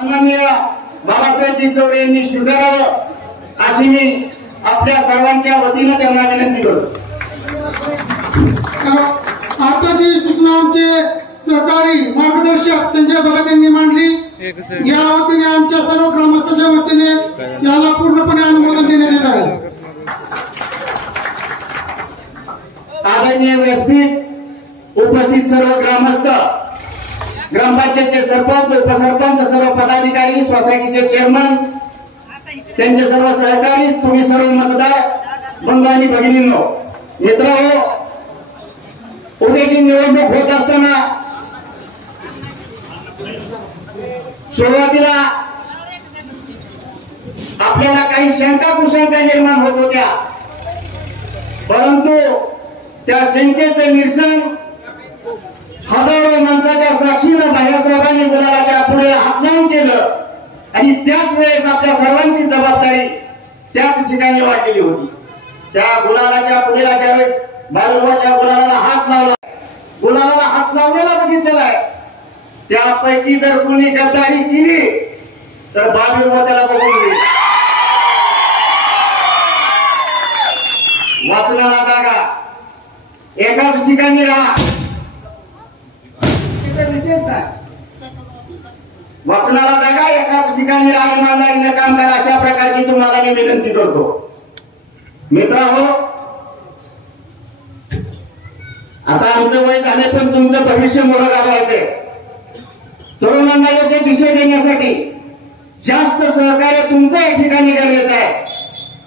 माननीय बाबासाहेब चौरे यांनी स्वीकारावं अशी मी आपल्या सर्वांच्या वतीने त्यांना विनंती करतो। आताची सूचना आमचे सहकारी मार्गदर्शक संजय भगत यांनी मांडली। या वतीने आमच्या सर्व ग्रामस्थांच्या वतीने याला पूर्णपणे अनुमोदन देण्यात येत आहे। आदरणीय व्यासपीठ उपस्थित सर्व ग्रामस्थ, ग्रामपंचायतचे सरपंच, उपसरपंच, सर्व पदाधिकारी, सोसायटीचे चेअरमन, त्यांचे सर्व सहकारी, तुम्ही सर्व मतदार बंधू आणि भगिनींनो, मित्रांनो, उद्याची निवडणूक होत असताना सुरुवातीला आपल्याला काही शंका कुशंका निर्माण होत होत्या, परंतु त्या शंकेचे निरसन हजारो माणसाच्या साक्षीनं बाळासाहेबांनी गुलालाच्या पुढे हात लावून केलं आणि त्याच वेळेस आपल्या सर्वांची जबाबदारी त्याच ठिकाणी वाटलेली होती। त्या गुलालाच्या पुढेला ज्यावेळेस बाळूमामाच्या गुलालाला हात लावला, गुलालाला हात लावलेला बघितलेला आहे, त्यापैकी जर कोणी गद्दारी केली तर बाळूमामा त्याला बघून गेली। वाचनाला जागा, एकाच ठिकाणी राहा, विशेष नाही, वाचनाला जागा, एकाच ठिकाणी राहा, इमानदारीने काम करा, अशा प्रकारची तुम्हाला मी विनंती करतो। मित्रांनो, आता आमचं वय झाले पण तुमचं भविष्य मोठं घडवायचंय। तरुणांना योग्य दिशा देण्यासाठी जास्त सहकार्य तुमचं या ठिकाणी गरजेचं आहे।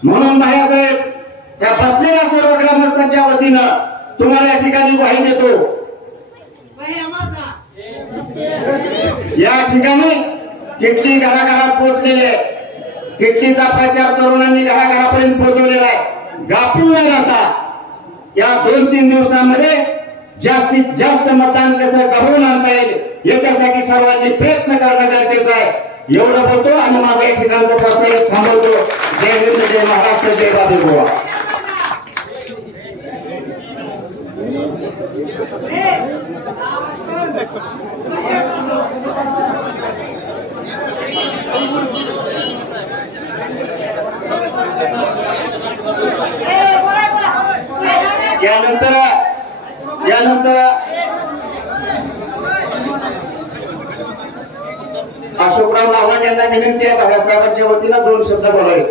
म्हणून बाळासाहेब या बसलेल्या सर्व ग्रामस्थांच्या वतीनं तुम्हाला या ठिकाणी ग्वाही देतो। या ठिकाणी किटली घराघरात पोहोचलेले, किटलीचा प्रचार तरुणांनी घराघरापर्यंत पोहोचवलेला आहे। गाफील न राहता या 2-3 दिवसांमध्ये जास्तीत जास्त मतदान कसं घडवून आणता येईल याच्यासाठी सर्वांनी प्रयत्न करणं गरजेचं आहे। एवढं बोलतो आणि माझा या ठिकाणचं प्रस्ताव थांबवतो। जय हिंद, जय महाराष्ट्र, जय बाबू। यानंतर अशोकराव लावण यांना विनंती आहे बाळासाहेबांच्या वतीनं 2 शब्द बोलावे।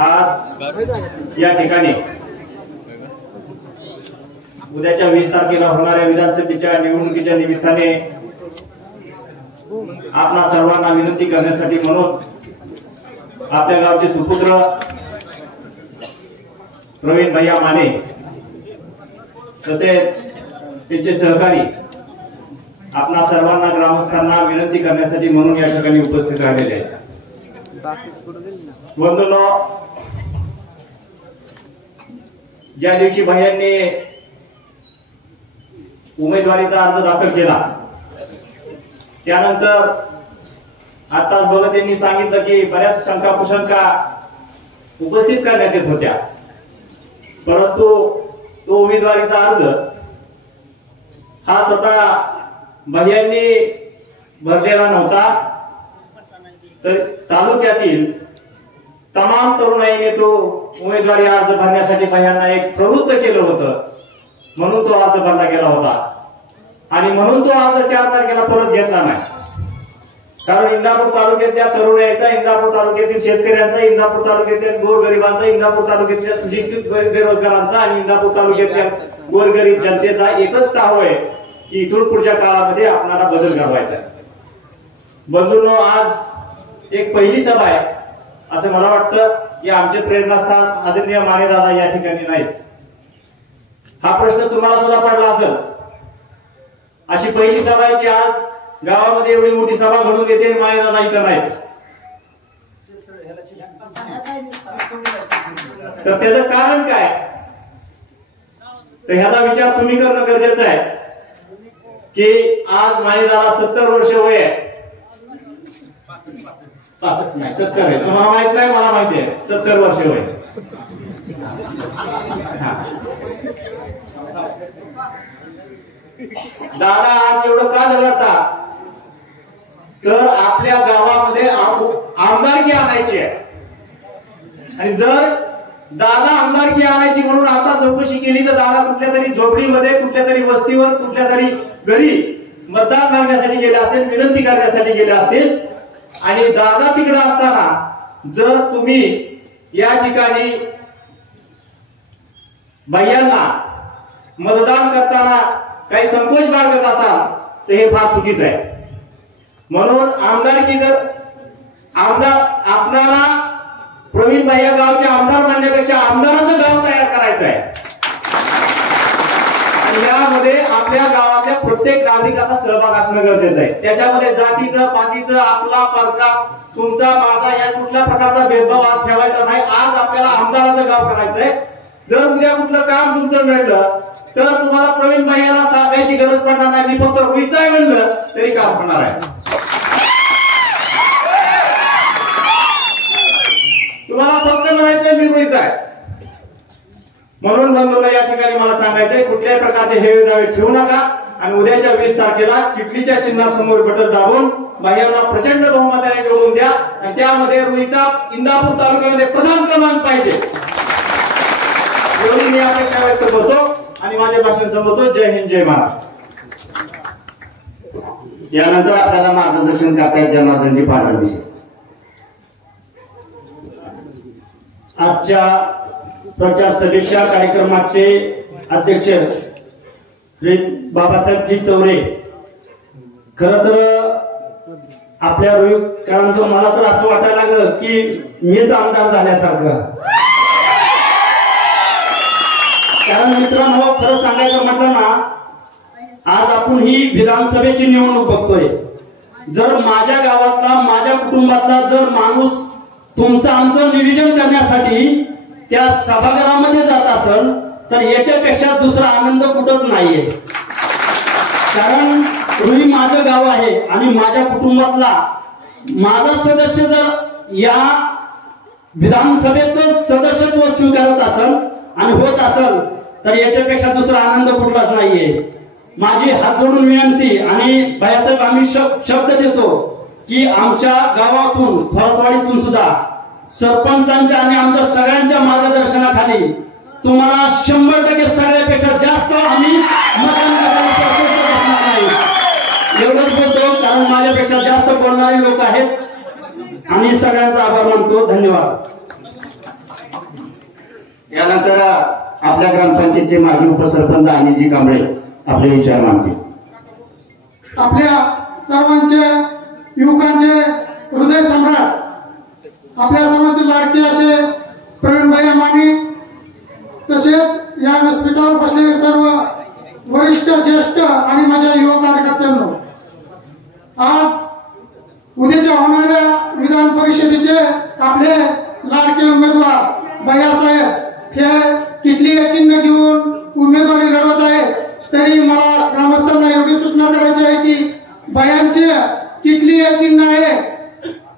आज या ठिकाणी उद्याच्या 20 तारखेला होणाऱ्या विधानसभेच्या निवडणुकीच्या निमित्ताने आपणा सर्वांना विनंती करण्यासाठी म्हणून आपल्या गावचे सुपुत्र प्रवीण भैया माने तसेच त्यांचे सहकारी आपणा सर्वांना ग्रामस्थांना विनंती करण्यासाठी म्हणून या ठिकाणी उपस्थित राहिलेले आहेत। बंधूंनो, ज्या दिवशी भैयांनी उमेदवारीचा अर्ज दाखल केला त्यानंतर आताच भगत यांनी सांगितलं की बऱ्याच शंका कुशंका उपस्थित करण्यात येत होत्या, परंतु तो उमेदवारीचा अर्ज हा स्वतः भैयांनी भरलेला नव्हता, तर तालुक्यातील तमाम तरुणाईने तो उमेदवारी अर्ज भरण्यासाठी भैयांना एक प्रवृत्त केलं होतं, म्हणून तो अर्ज भरला गेला होता। आणि म्हणून तो अर्ज 4 तारखेला परत घेतला नाही, कारण इंदापूर तालुक्यातल्या तरुणाईचा, इंदापूर तालुक्यातील शेतकऱ्यांचा, इंदापूर तालुक्यातील गोरगरिबांचा, इंदापूर तालुक्यातल्या सुशिक्षित बेरोजगारांचा आणि इंदापूर तालुक्यातल्या गोरगरीब जनतेचा एकच टाहो आहे की इथून पुढच्या काळामध्ये आपल्याला बदल घडवायचा आहे। बंधूंनो, आज एक पहिली सभा आहे असं मला वाटतं की आमचे प्रेरणास्थान आदरणीय माने दादा या ठिकाणी नाहीत। हा प्रश्न तुम्हाला सुद्धा पडला असेल. अशी पहिली सभा आहे की आज गावामध्ये एवढी मोठी सभा घडून येते आणि माळेदादा इथं नाही. तर त्याचं कारण काय, तर ह्याचा विचार तुम्ही करणं गरजेचं आहे की आज माळेदादा 70 वर्ष वय आहे. 65 नाही 70 आहे. तुम्हाला माहित नाही, मला माहिती आहे 70 वर्ष वय. दादा आज एवढं का झगडतात, तर आपल्या गावामध्ये आमदारकी आणायची आहे. आणि जर दादा आमदारकी आणायची म्हणून आता चौकशी केली तर दादा कुठल्या तरी झोपडीमध्ये, कुठल्या तरी वस्तीवर, कुठल्या तरी घरी मतदान करण्यासाठी गेले असतील, विनंती करण्यासाठी गेले असतील. आणि दादा तिकडे असताना जर तुम्ही या ठिकाणी बाह्यांना मतदान करताना काही संकोच बाळगत असाल तर हे फार चुकीचं आहे. म्हणून आमदारकी जर आपल्याला प्रवीण भाई या गावचे आमदार म्हणण्यापेक्षा आमदाराचं गाव तयार करायचं आहे. आणि यामध्ये आपल्या गावातल्या प्रत्येक नागरिकाचा सहभाग असणं गरजेचं आहे. त्याच्यामध्ये जातीचं, पातीचं, आपला परका, तुमचा, माझा या कुठल्या प्रकारचा भेदभाव आज ठेवायचा नाही. आज आपल्याला आमदाराचं गाव करायचंय. जर उद्या कुठलं काम तुमचं मिळलं तर तुम्हाला प्रवीण भाईला सांगायची गरज पडणार नाही. मी फक्त रुईचं आहे म्हणलं तरी काम होणार आहे. तुम्हाला फक्त म्हणायचंय मी रुईचं आहे. म्हणून बंधूला या ठिकाणी मला सांगायचंय, कुठल्याही प्रकारचे हेवे दावे ठेवू नका. आणि उद्याच्या 20 तारखेला किटलीच्या चिन्हासमोर बटन दाबून भाईंना प्रचंड बहुमताने निवडून द्या. आणि त्यामध्ये रुईचा इंदापूर तालुक्यामध्ये प्रधान क्रमांक पाहिजे एवढी मी अपेक्षा व्यक्त करतो आणि माझे भाषण संपवतो. जय हिंद, जय महाराष्ट्र. यानंतर आपल्याला मार्गदर्शन करतायत जनार्दनजी पाटणविषयी. आजच्या प्रचार सभेच्या कार्यक्रमाचे अध्यक्ष श्री बाबासाहेबजी चौरे. खर तर आपल्या रुईकरांचं मला तर असं वाटायला लागलं की मीच आमदार झाल्यासारखं. कारण मित्रांनो, खरं सांगायचं म्हटलं ना, आज आपण ही विधानसभेची निवडणूक बघतोय. जर माझ्या गावातला, माझ्या कुटुंबातला जर माणूस तुमचं आमचं नियोजन करण्यासाठी त्या सभागृहामध्ये जात असेल तर याच्यापेक्षा दुसरा आनंद कुठंच नाहीये. कारण रुई माझं गाव आहे आणि माझ्या कुटुंबातला माझा सदस्य जर या विधानसभेचं सदस्यत्व स्वीकारत असेल आणि होत असेल तर याच्यापेक्षा दुसरा आनंद कुठलाच नाहीये. माझी हात जोडून विनंती आणि बाळासाहेब आम्ही शब्द देतो की आमच्या गावातून, थोरातवाडीतून सुद्धा सरपंचांच्या आणि आमच्या सगळ्यांच्या मार्गदर्शनाखाली तुम्हाला 100% सगळ्यापेक्षा जास्त आम्ही मतदान करणार नाही. एवढंच बोलतो, कारण माझ्यापेक्षा जास्त बोलणारे लोक आहेत आणि सगळ्यांचा आभार मानतो. धन्यवाद. यानंतर आपल्या ग्रामपंचायतचे माजी उपसरपंच अनिलजी कांबळे आपले विचार मांडतील. आपल्या सर्वांचे युवकांचे हृदय सम्राट, आपल्या सर्वांचे लाडके असे प्रवीणभाई माने, तसेच या व्यासपीठावर बसलेले सर्व वरिष्ठ, ज्येष्ठ आणि माझ्या युवा कार्यकर्त्यांनो, आज उद्याच्या होणाऱ्या विधान परिषदेचे आपले लाडके उमेदवार भैयासाहेब हे किटली या चिन्ह घेऊन उमेदवारी लढवत आहे. तरी मला ग्रामस्थांना एवढी सूचना करायची आहे की भयांचे किटली या चिन्ह आहे.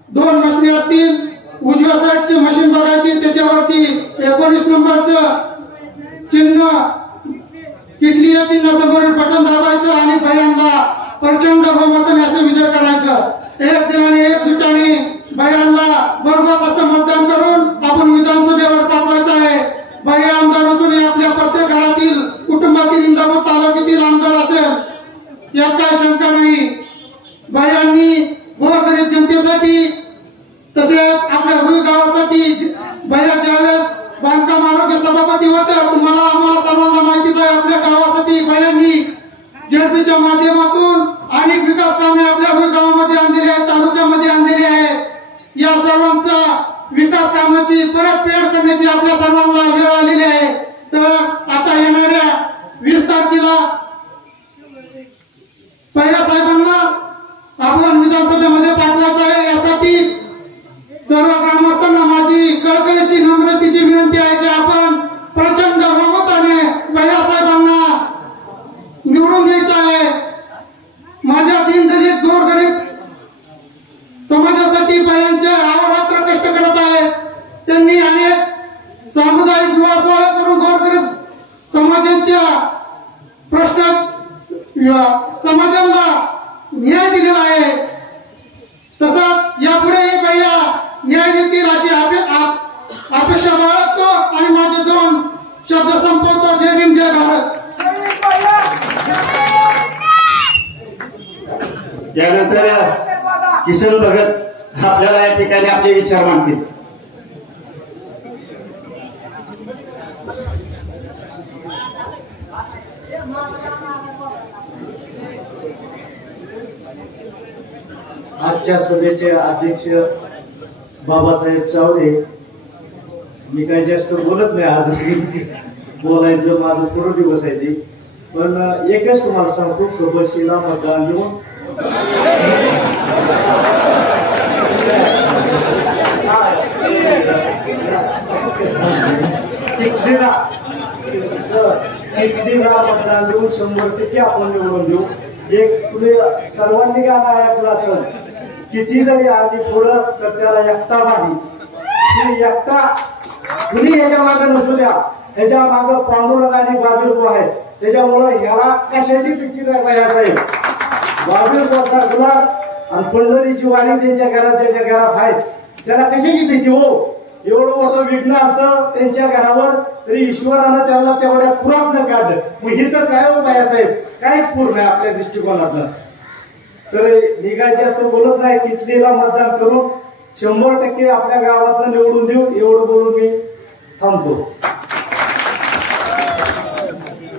2 मशिनी असतील, उजव्या साईडची मशीन बघायची, त्याच्यावरची 19 नंबरचं चिन्ह किटली या चिन्हासमोरील बटन दाबायचं आणि भयांना प्रचंड बहुमताने असे विजय करायचं. एक दिनाने, एकजुटाने भयांना बरोबर असं मतदान करून आपण विधानसभेवर पाठवायचं आहे. भैया आमदार असून आपल्या प्रत्येक घरातील, कुटुंबातील, इंदापूर तालुक्यातील आमदार असेल यात काय शंका नाही. भैयांनी गोरगरीब जनतेसाठी, तसेच आपल्या रुई गावासाठी भैया ज्यावेळेस बांधकाम आरोग्य सभापती होते, तुम्हाला आम्हाला सर्वांना माहितीच आहे, आपल्या गावासाठी भैयांनी झेडपीच्या माध्यमातून अनेक विकास कामे आपल्या रुई गावामध्ये आणलेली आहेत, तालुक्यामध्ये आणलेली आहेत. या सर्वांचा विकास कामाची परतफेड करण्याची आपल्या सर्वांना वेळ आलेली आहे. तर आता येणाऱ्या परिषदेला भैयासाहेबांना आपण विधानसभेमध्ये पाठवायचं आहे। यासाठी सर्व ग्रामस्थांना माझी कळकळीची नम्रतेची विनंती आहे की आपण प्रचंड बहुमताने भैयासाहेबांना निवडून द्यायचं आहे। माझ्या दिनदलित गोरगरीब समाजासाठी भैयांचे अहोरात्र कष्ट करत आहेत। त्यांनी अनेक सामुदायिक विवाह करून गोरगरीब समाजाच्या प्रश्न समाजाला न्याय दिलेला आहे। तसंच यापुढे भैया न्याय देतील अशी अपेक्षा बाळगतो आणि माझे 2 शब्द संपवतो। जय भीम जय भारत। त्यानंतर किशन भगत आपल्याला या ठिकाणी आपले विचार मांडतील। आजच्या सभेचे अध्यक्ष बाबासाहेब चावडे, मी काही जास्त बोलत नाही आज, बोलायचं माझं पूर्ण दिवस आहे ते, पण एकच तुम्हाला सांगतो, कबशीला मतदान देऊन मतदान देऊन 100% आपण निवडून देऊ। एक तुम्ही सर्वांनी गाणं ऐकलं असेल, किती जरी आधी पुढं तर त्याला एकटा नाही, ती एकटा कुणी याच्या मागे नसू द्या, याच्या मागे पांडुरंग आणि बाबीरबो आहे। त्याच्यामुळं याला कशाची भीती नाही बाळासाहेब, बाबीरबोचा गुलाब आणि पंढरीची वाणी त्यांच्या घरात ज्याच्या घरात आहेत त्याला कशाची भीती हो। एवढं मोठं विघ्न आलं त्यांच्या घरावर, तरी ईश्वरानं त्यांना तेवढ्या पुरातनं काढलं। मग ही तर काय हो बाळासाहेब, काहीच पूर्ण आहे आपल्या दृष्टिकोनातलं। तर मी काय जास्त बोलत नाही, कितलीला मतदान करून 100% आपल्या गावातनं निवडून देऊ, एवढं बोलून मी थांबतो।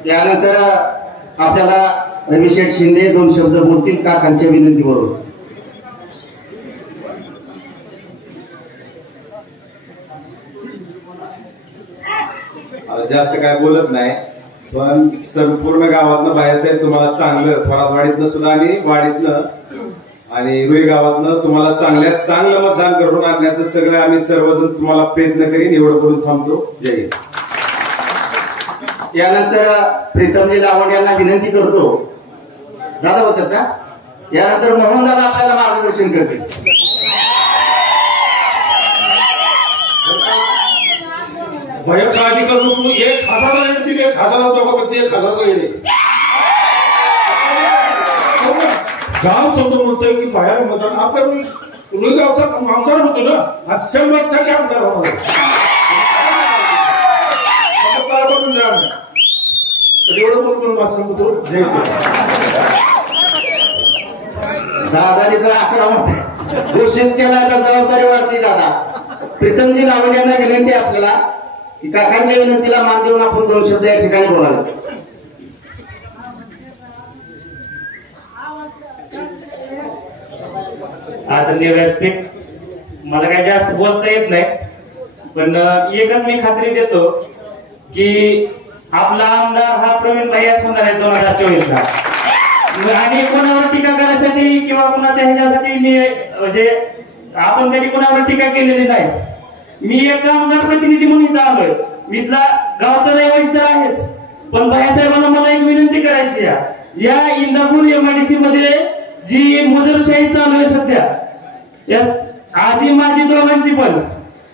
त्यानंतर आपल्याला रविशेठ शिंदे 2 शब्द बोलतील काकांच्या विनंतीवरून। जास्त काय बोलत नाही, पण संपूर्ण गावातनं बाळासाहेब तुम्हाला चांगलं, थोरातवाडीतनं सुद्धा आणि वाडीतनं आणि रुई गावातनं तुम्हाला चांगल्यात चांगलं मतदान करून आणण्याचं सगळं आम्ही सर्वजण तुम्हाला प्रयत्न करीन, एवढं बोलून थांबतो। जय हिंद। यानंतर प्रीतमजी लावंड यांना विनंती करतो, दादा होतात का? यानंतर मोहन दादा आपल्याला मार्गदर्शन करतील। भय काळजी करू तू, 1000 येतील, 1000 दोघं 1000 येईल। गाव समजून म्हणतोय की बाहेर मतदान आपल्याला रुई गावचा आमदार होतो ना, 100% आमदार होणार एवढं बोलून सांगतो। जय दादानी तर आकडा घोषित केला तर जबाबदारी वाढते दादा। प्रीतमजी लावंड यांना विनंती आपल्याला की काकांच्या विनंतीला मान देऊन आपण 2 शब्द या ठिकाणी बोलावे। आदरणीय व्यासपीठ, मला काही जास्त बोलता येत नाही, पण एकच मी खात्री देतो की आपला आमदार हा प्रवीण भैयाच होणार आहे 2024 ला। आणि कोणावर टीका करण्यासाठी किंवा कोणाच्या ह्याच्यासाठी मी म्हणजे आपण कधी कोणावर टीका केलेली नाही। मी एक आमदार प्रतिनिधी म्हणून इथं आलोय, मी इथला गावचा रहिवासी तर आहेच, पण भैयासाहेबांना मला एक विनंती करायची आहे, या इंदापूर MIDC मध्ये जी मुजरशाही चालू आहे सध्या, आजी माझी दोघांची पण,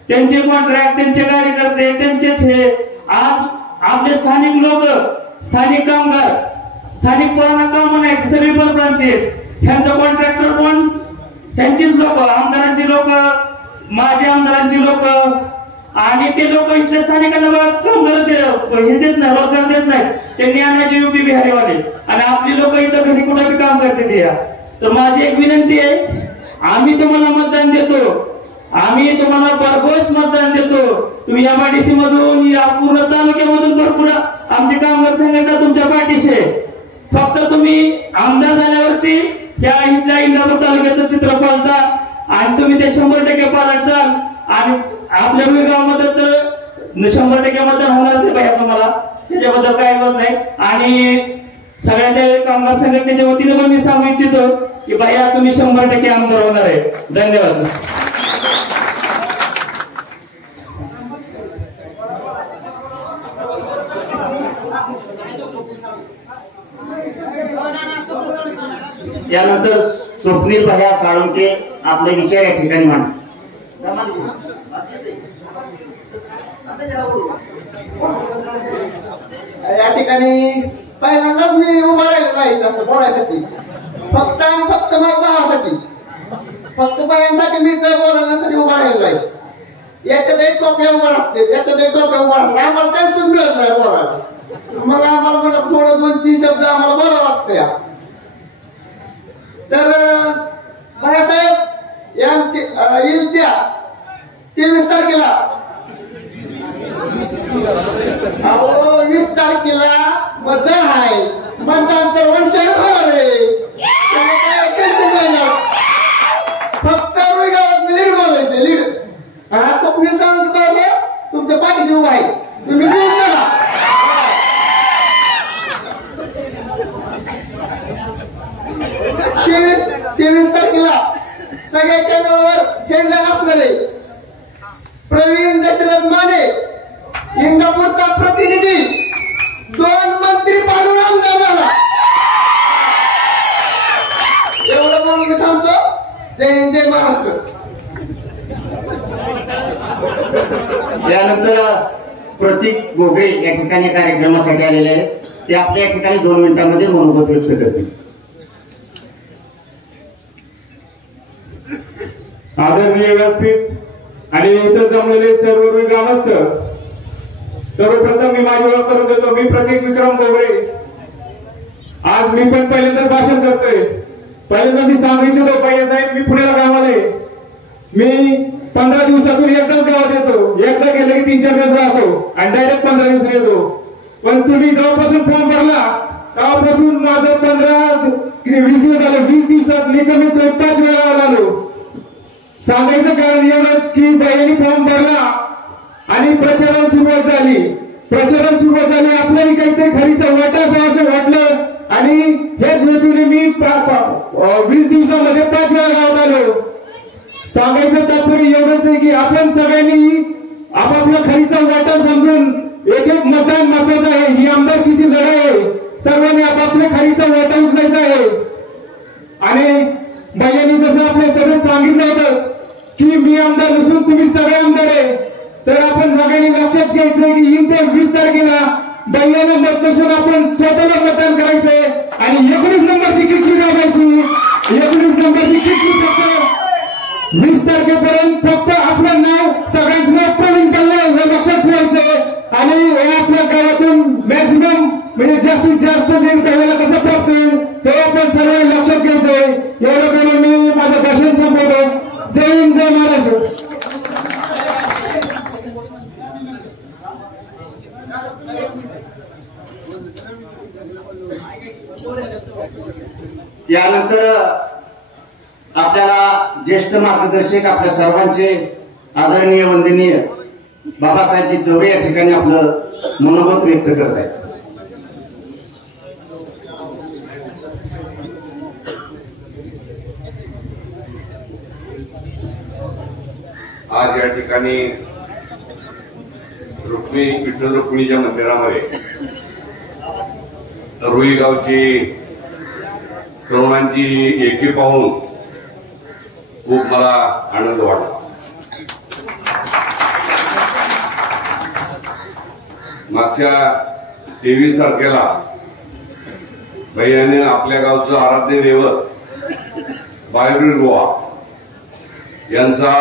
त्यांचे कॉन्ट्रॅक्ट, त्यांचे कार्यकर्ते, त्यांचेच हे आज आपले स्थानिक लोक, स्थानिक कामगार, स्थानिक पोरांना काम नाही, सगळी परप्रांतीय, ह्यांचं कॉन्ट्रॅक्टर कोण? त्यांचीच लोक, आमदारांची लोक, माझ्या आमदारांची लोक, आणि ते लोक इथल्या स्थानिकांना काम हे देत नाही, रोजगार देत नाही, त्यांनी आणायचे UP बिहारीवाले, आणि आपली लोक इथं घरी कुठे काम करते। तर माझी एक विनंती आहे, आम्ही तुम्हाला मतदान देतो, आम्ही तुम्हाला भरघोस मतदान देतो। तुम्ही MIDC मधून या पूर्ण तालुक्यामधून भरपूर आमची कामगार संघटना तुमच्या पाठीशी आहे, फक्त तुम्ही आमदार झाल्यावरती त्या इथल्या इंदापूर तालुक्याचं चित्र पालता आणि तुम्ही ते 100% पालाचाल, आणि आपल्या रुई गावामध्ये तर 100% मतदान होणारच आहे तुम्हाला, त्याच्याबद्दल काही बोलत नाही। आणि सगळ्यांच्या कामगार संघटनेच्या वतीने पण मी सांगू इच्छितो की भैया तुम्ही 100% आमदार होणार आहे. धन्यवाद. त्यानंतर स्वप्नील भैया साळुंके आपले विचार या ठिकाणी मांडतात. या ठिकाणी पहिल्यांदाच मी उभा राहिलो नाही तसं बोलायसाठी, फक्त आणि फक्त मतदानासाठी, फक्त बायांसाठी मी तर बोलण्यासाठी उभा राहिलो आहे. याच्यात एक टोप्या उभा राहते, याच्यात एक टोप्या उभा राहते, आम्हाला काय सुचलं नाही बोलायला. मग आम्हाला म्हणत थोडं 2-3 शब्द आम्हाला बोलावं लागतं. तर बाळासाहेब येईल त्या 23 तारखेला 20 तारखेला मतदान आहे. मतदान तर वंशाने होणार आहे, काय टेन्शन नाही. फक्त रुई गावात लीड बोलायचं, लीड. हा स्वप्नील साळुंके तुमच्या पाठीशी उभा आहे, तुम्ही घेऊन चला. 23 तारखेला सगळ्या चॅनलवर हेडलाईन असणार आहे. प्रवीण दशरथ माने इंदापूरचा प्रतिनिधी 2 मंत्री पाडून आमदार झाला. एवढं म्हणून मी थांबतो. जय हिंद, जय महाराष्ट्र. त्यानंतर प्रतीक गोगळे या ठिकाणी कार्यक्रमासाठी आलेले आहेत. ते आपल्या ठिकाणी 2 मिनिटांमध्ये मनोगत व्यक्त करतील. आदरणीय व्यासपीठ आणि इथं जमलेले सर्व ग्रामस्थ, सर्वप्रथम मी माझी ओळख करून देतो. मी प्रतीक विक्रम गोगळे. आज मी पण पहिल्यांदा भाषण करतोय. पहिल्यांदा मी सांगू इच्छितो भैया साहेब, मी पुण्याला गावाला आहे. मी 15 दिवसातून एकदाच गावात येतो. एकदा गेले की 3-4 दिवस राहतो आणि डायरेक्ट 15 दिवस येतो. पण तुम्ही जेव्हापासून फॉर्म भरला तेव्हापासून माझं 20 दिवस झाले. 20 दिवसात मी कमीत कमी 5 वेळा आलो. सांगायचं कारण एवढंच की बाईंनी फॉर्म भरला आणि प्रचाराला सुरुवात झाली. आपल्याला काहीतरी खरीचं वाटायचं असं वाटलं आणि हेच हेतूने मी 20 दिवसामध्ये 5 वेळा गावात आलो. सांगायचं तात्पर्य एवढंच आहे की आपण सगळ्यांनी आपापला खरीचा वाटा समजून एक मतदान महत्वाचं आहे. ही आमदारकीची लढाई आहे. सर्वांनी आपापल्या खरीचा वाटा उचलायचा आहे. आणि बाईंनी जसं आपल्या सगळं सांगितलं होतं की मी आमदार नसून तुम्ही सगळे आमदार आहे, तर आपण सगळ्यांनी लक्षात घ्यायचंय की येत्या 20 तारखेला बाईंना मत नसून आपण स्वतःला मतदान करायचंय आणि 19 नंबरची किटली गावायची. 19 नंबरची किटली फक्त 20 तारखेपर्यंत फक्त आपलं नाव, सगळ्यांचं नाव प्रवीण कल्ले हे लक्षात ठेवायचंय. आणि आपल्या गावातून मॅक्सिमम म्हणजे जास्तीत जास्त दिन करायला कसं प्राप्त होईल ते आपण सर्वांनी लक्षात घ्यायचंय. एवढं बोलून मी माझं भाषण संपवतो. जय हिंद, जय महाराष्ट्र. त्यानंतर आपल्याला ज्येष्ठ मार्गदर्शक आपल्या सर्वांचे आदरणीय वंदनीय बाबासाहेबजी चौरे या ठिकाणी आपलं मनोगत व्यक्त करत आहेत. आज या ठिकाणी विठ्ठल रुक्मिणीच्या मंदिरामध्ये रुई गावची तरुणांची एकी पाहून खूप मला आनंद वाटला. मागच्या 23 तारखेला भैयाने आपल्या गावचं आराध्य दैवत बायबीर गोवा यांचा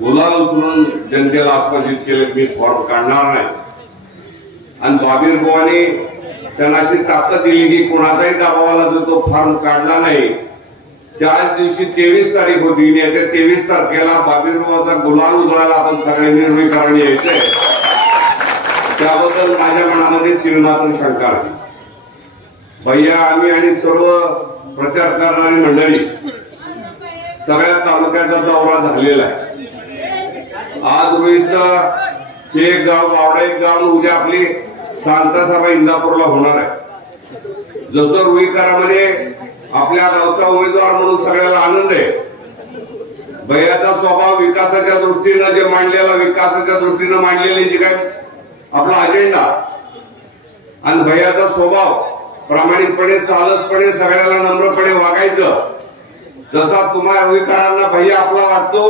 गुलाल उचलून जनतेला आश्वासित केले मी फॉर्म काढणार नाही. आणि बाबीर गोवाने त्यांना अशी ताकद दिली की कोणाचाही दबावाला जर तो फॉर्म काढला नाही, त्याच दिवशी 23 तारीख होती. येत्या 23 तारखेला बाबीर गोवाचा गुलाल उधळायला आपण सगळ्यांनी रुईकरण यायचंय. त्याबद्दल माझ्या मनामध्ये तिळमात्र शंका नाही. भैया आम्ही आणि सर्व प्रचार करणारी मंडळी सगळ्या तालुक्याचा दौरा झालेला आहे. आज रुईचं एक गाव, बावडा एक गाव, उद्या आपली शांता सभा इंदापूरला होणार आहे. जसं रुईकरामध्ये आपल्या गावचा उमेदवार म्हणून सगळ्याला आनंद आहे, भैयाचा स्वभाव विकासाच्या दृष्टीनं जे मांडलेला, विकासाच्या दृष्टीनं मांडलेले जे काय आपला अजेंडा आणि भैयाचा स्वभाव प्रामाणिकपणे, सालसपणे, सगळ्याला नम्रपणे वागायचं, जसा तुम्हा रुईकरांना भैया आपला वाटतो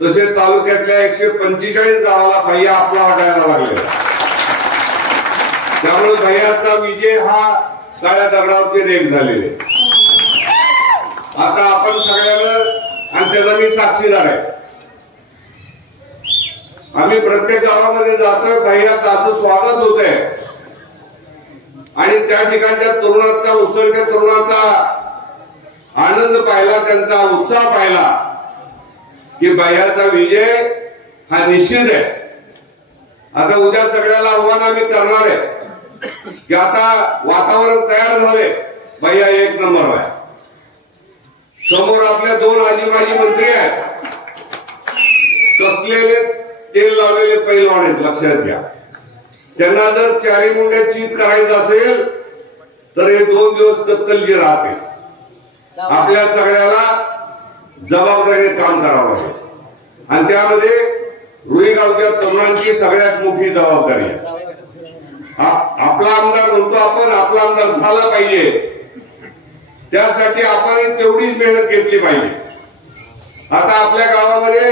तसे तालुक्यातल्या 145 गावाला भैया आपला वाटायला लागले. त्यामुळे भैयाचा विजय हा काळ्या दगडावरती रेख झालेले. आता आपण सगळ्यांना, आणि त्याचा मी साक्षीदार आहे, आम्ही प्रत्येक गावामध्ये जातोय, भैयाचं असं स्वागत होत आहे आणि त्या ठिकाणच्या तरुणांचा, उसळत्या तरुणांचा आनंद पाहिला, त्यांचा उत्साह पाहिला की भैयाचा विजय हा निश्चित आहे. आता उद्या सगळ्याला आव्हान आम्ही करणार आहे की आता वातावरण तयार झाले, भैया 1 नंबर आहे. समोर आपल्या 2 आजी माजी मंत्री आहेत, कसलेले तेल लावलेले पैलवान आहेत, लक्षात घ्या. त्यांना जर 4 मुंड्या चीत करायचं असेल तर हे 2 दिवस कत्तलजी राहते. आपल्या सगळ्याला जबाबदारीने काम करावं लागेल आणि त्यामध्ये रुई गावच्या तरुणांची सगळ्यात मोठी जबाबदारी आहे. आपला आमदार म्हणतो आपण, आपला आमदार झाला पाहिजे, त्यासाठी आपण तेवढीच मेहनत घेतली पाहिजे. आता आपल्या गावामध्ये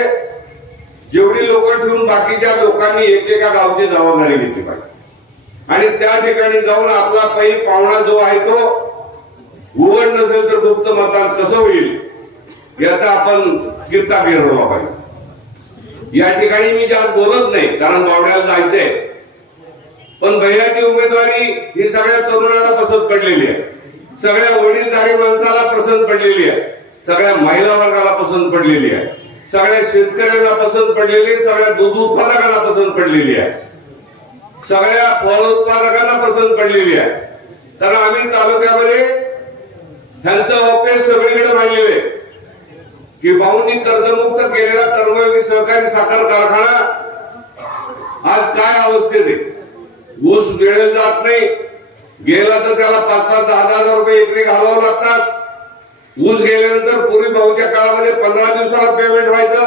जेवढी लोक ठेवून बाकीच्या लोकांनी एकेका गावची जबाबदारी घेतली पाहिजे आणि त्या ठिकाणी जाऊन आपला पै पाहुणा जो आहे तो उघड नसेल तर गुप्त मतदान कसं होईल याचा आपण किर्ता फिरवला पाहिजे. या ठिकाणी मी जास्त बोलत नाही कारण बावड्याला जायचंय, पण भैयाची उमेदवारी ही सगळ्या तरुणाला पसंत पडलेली आहे, सगळ्या वडीलधारी माणसाला पसंत पडलेली आहे, सगळ्या महिला वर्गाला पसंत पडलेली आहे, सगळ्या शेतकऱ्यांना पसंत पडलेली आहे, सगळ्या दूध उत्पादकांना पसंत पडलेली आहे, सगळ्या फळ उत्पादकांना पसंत पडलेली आहे. तर आम्ही तालुक्यामध्ये ह्यांचं ऑफिस सगळीकडे मांडलेले की भाऊंनी कर्जमुक्त केलेला कर्मयोगी सहकारी साखर कारखाना आज काय अवस्थेत आहे. ऊस वेळेत जात नाही, गेला तर त्याला 5-5, 10,000 रुपये एकरी घालावं लागतात. ऊस गेल्यानंतर पूर्वी भाऊच्या काळामध्ये 15 दिवसाला पेमेंट व्हायचं,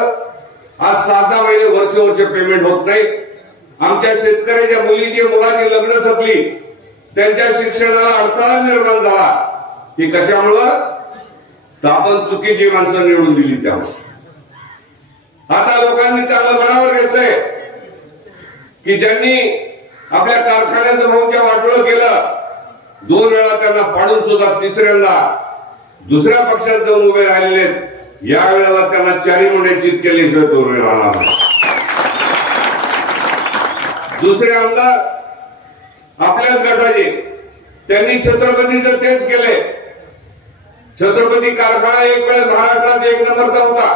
आज 6-6 महिने, वर्ष पेमेंट होत नाही. आमच्या शेतकऱ्याच्या मुलाची लग्न थकली, त्यांच्या शिक्षणाला अडथळा निर्माण झाला. ही कशामुळं? तर आपण चुकीची माणसं निवडून दिली त्यामुळे. आता लोकांनी चांगलं मनावर घेतलंय की ज्यांनी आपल्या कारखान्याचं भाऊच्या वाटोळं केलं, 2 वेळा त्यांना पाडून सुद्धा तिसऱ्यांदा दुसऱ्या पक्षात जाऊन उभे राहिलेले, या वेळेला त्यांना 4 मुंड्या चीत केल्याशिवाय तो उभे राहणार नाही. दुसरे आमदार आपल्याच गटाचे, त्यांनी छत्रपतीचं तेच केले. छत्रपती कारखाना एक वेळ महाराष्ट्रात 1 नंबरचा होता.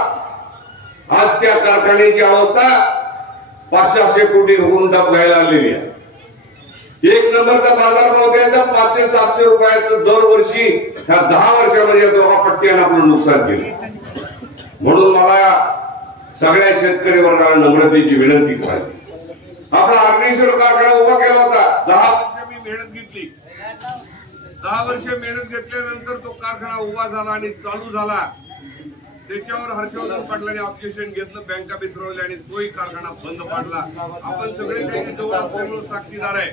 आज त्या कारखान्याची अवस्था 500 कोटी होऊन व्हायला लागलेली आहे. 1 नंबरचा बाजारभाव द्यायचा 500-700 रुपयाचं दरवर्षी ह्या 10 वर्षामध्ये दोघा पट्ट्यानं आपलं नुकसान केलं. म्हणून मला सगळ्या शेतकरी वर्गाला नम्रतेची विनंती करायची. आपला हरणेश्वर कारखाना उभा केला होता, 10 वर्ष मी मेहनत घेतली. 10 वर्ष मेहनत घेतल्यानंतर तो कारखाना उभा झाला आणि चालू झाला. त्याच्यावर हर्षवर्धन पाटलांनी ऑब्जेक्शन घेतलं, बँका बिथरवल्या आणि तोही कारखाना बंद पाडला. आपण सगळे त्याची जवळ असल्यामुळे साक्षीदार आहे.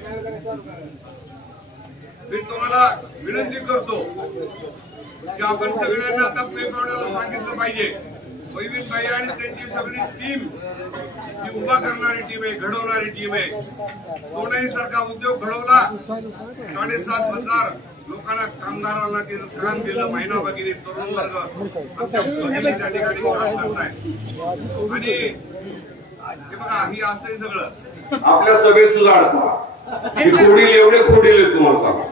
मी तुम्हाला विनंती करतो की आपण सगळ्यांना आता पेपरवाल्याला सांगितलं पाहिजे, वैविन भाई आणि त्यांची सगळी टीम ही उभा करणारी टीम आहे, घडवणारी टीम आहे. कोणाही सारखा उद्योग घडवला, 7,500 लोकांना, कामगारांना तिथं काम दिलं, महिना भगिनी, तरुण वर्ग आमच्या भगिनी त्या ठिकाणी काम करताय. आणि हे बघा, ही असंही सगळं आपल्या सभेत सुद्धा अडथळा खोडील, एवढे खोडील तुम्हाला सांगा,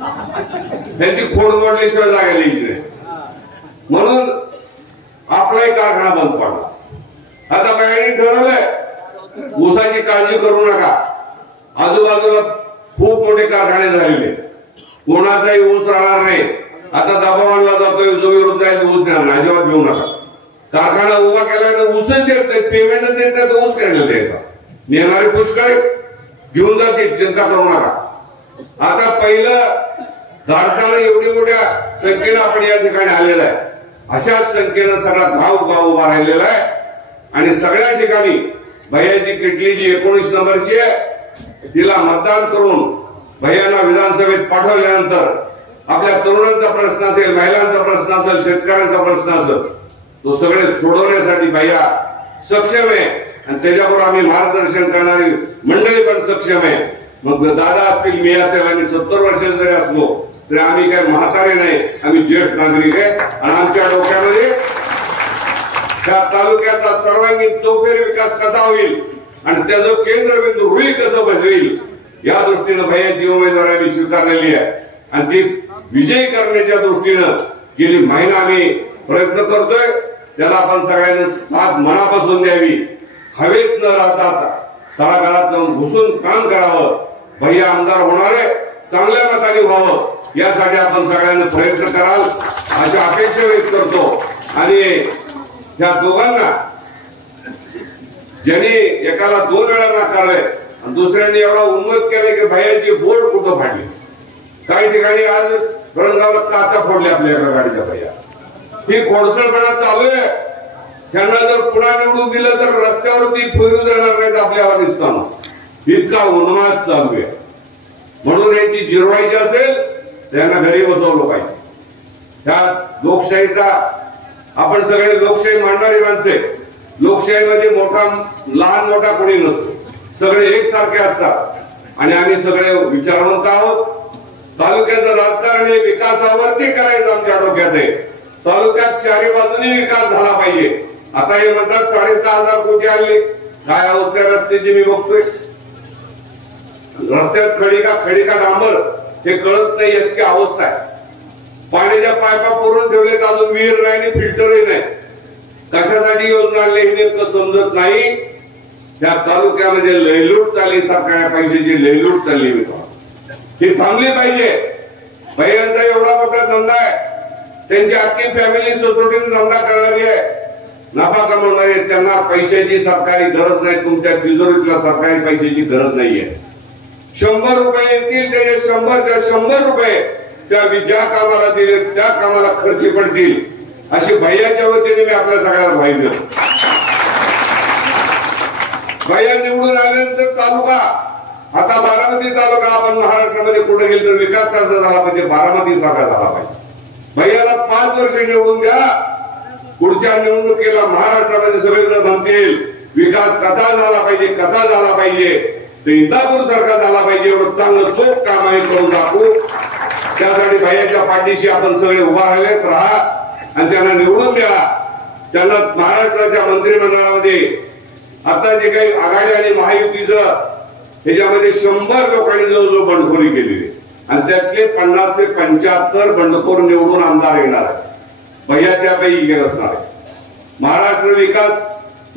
त्यांची खोड मोडल्याशिवाय जागा लिहिली नाही. म्हणून आपलाही कारखाना बंद पडला. आता बँकेने ठरवलंय ऊसाची काळजी करू नका, आजूबाजूला खूप मोठे कारखाने झालेले, कोणाचाही ऊस राहणार नाही. आता दबाव आणला जातोय, जो विरोध आहे तो ऊस देणार, अजिबात घेऊ नका. कारखाना उभा केल्यानंतर ऊसच देत, पेमेंटच देत नाही, तर ऊस काय द्यायचा. नेणारे पुष्कळ घेऊन जातील, चिंता करू नका. आता पहिलं धाडसानं एवढी मोठ्या संख्येनं आपण या ठिकाणी आलेला आहे. अशाच संख्येनं सगळा गाव उभा राहिलेला आहे आणि सगळ्या ठिकाणी भैयाची किटली जी 19 नंबरची आहे तिला मतदान करून भैयांना विधानसभेत पाठवल्यानंतर आपल्या तरुणांचा प्रश्न असेल, महिलांचा प्रश्न असेल, शेतकऱ्यांचा प्रश्न असेल, तो सगळे सोडवण्यासाठी भैया सक्षम आहे आणि त्याच्याबरोबर आम्ही मार्गदर्शन करणारी मंडळी पण सक्षम आहे. मग दादा असतील, मी असेल, आम्ही 70 वर्षांचे जरी असलो तरी आम्ही काय म्हातारे नाही, आम्ही ज्येष्ठ नागरिक आहे आणि आमच्या डोक्यामध्ये त्या तालुक्याचा सर्वांगीण चौफेर विकास कसा होईल आणि त्याचं केंद्रबिंदू रुई कसं बसवेल या दृष्टीनं भैयाची उमेदवारी आम्ही स्वीकारलेली आहे आणि ती विजयी करण्याच्या दृष्टीनं गेली महिना आम्ही प्रयत्न करतोय. त्याला आपण सगळ्यांनी साथ मनापासून द्यावी, हवेत न राहता तळागाळात जाऊन घुसून काम करावं. भैया आमदार होणारे चांगल्या मताने व्हावं यासाठी आपण सगळ्यांनी प्रयत्न कराल अशी अपेक्षा व्यक्त करतो. आणि या दोघांना ज्यांनी एकाला 2 वेळा नाकारलंय आणि दुसऱ्यांनी एवढा उन्मत केलाय की भैयाची बोर्ड कुठं फाडली. काही ठिकाणी आज रंगावर काचा फोडले आपल्या एका गाडीच्या भैया. ही खोडसळपणा चालू आहे. त्यांना जर पुन्हा निवडून दिलं तर रस्त्यावरती फिरू देणार नाहीत आपल्यावर दिसताना. इतका उन्माद चालू आहे. म्हणून यांची जिरवायची असेल त्यांना घरी बसवलं पाहिजे. त्या लोकशाहीचा आपण सगळे लोकशाही मांडणारी माणसे, लोकशाहीमध्ये लहान मोठा कोणी नसतो, सगळे एकसारखे असतात आणि आम्ही सगळे विचारवंत आहोत. तालुक्याचं राजकारण हे विकासावरती करायचं आमच्या डोक्यात आहे. तालुक्यात चारी बाजूनी विकास झाला पाहिजे. आता हे म्हणतात 6,500 कोटी आले, काय अवस्था रस्त्याची मी बघतोय. रस्त्यात खडी का डांबर हे कळत नाही अशी अवस्था आहे. पाण्याच्या पायपा पुरून ठेवलेत, अजून विहीर नाही आणि फिल्टरही नाही. कशासाठी योजना आणली हे नेमकं समजत नाही. त्या तालुक्यामध्ये लयलूट चालली, सरकार पैशाची लयलूट चालली ही थांबली पाहिजे. भैयांचा एवढा मोठा धंदा आहे, त्यांची अख्खी फॅमिली सोसायटीने धंदा करणारी आहे, नफा कमवणारी आहे. त्यांना पैशाची सरकारी गरज नाही, तुमच्या तिजोरीतल्या सरकारी पैशाची गरज नाहीये. 100 रुपये येतील, त्याचे 100 रुपये ज्या कामाला दिले त्या कामाला खर्च पडतील अशी भैयाच्या वतीने मी आपल्या सगळ्याला पाहिजे. भैया निवडून आल्यानंतर तालुका, आता बारामती तालुका आपण महाराष्ट्रामध्ये कुठे गेलो तर विकास कसा झाला पाहिजे, बारामती सारखा झाला पाहिजे. भैयाला 5 वर्ष निवडून द्या. पुढच्या निवडणुकीला महाराष्ट्रामध्ये सगळेजण म्हणतील विकास कसा झाला पाहिजे, कसा झाला पाहिजे, तर इंदापूर सारखा झाला पाहिजे. एवढं चांगलं चोख काम आम्ही करून दाखवू. त्यासाठी भैयाच्या पाठीशी आपण सगळे उभा राहिलेत राहा आणि त्यांना निवडून द्या. त्यांना महाराष्ट्राच्या मंत्रिमंडळामध्ये आता जे काही आघाडी आणि महायुतीचं ह्याच्यामध्ये 100 लोकांनी जवळजवळ बंडखोरी केलेली आणि त्यातले 50 ते 75 बंडखोर निवडून आमदार येणार आहे. भैया त्यापैकी एक असणार आहे. महाराष्ट्र विकास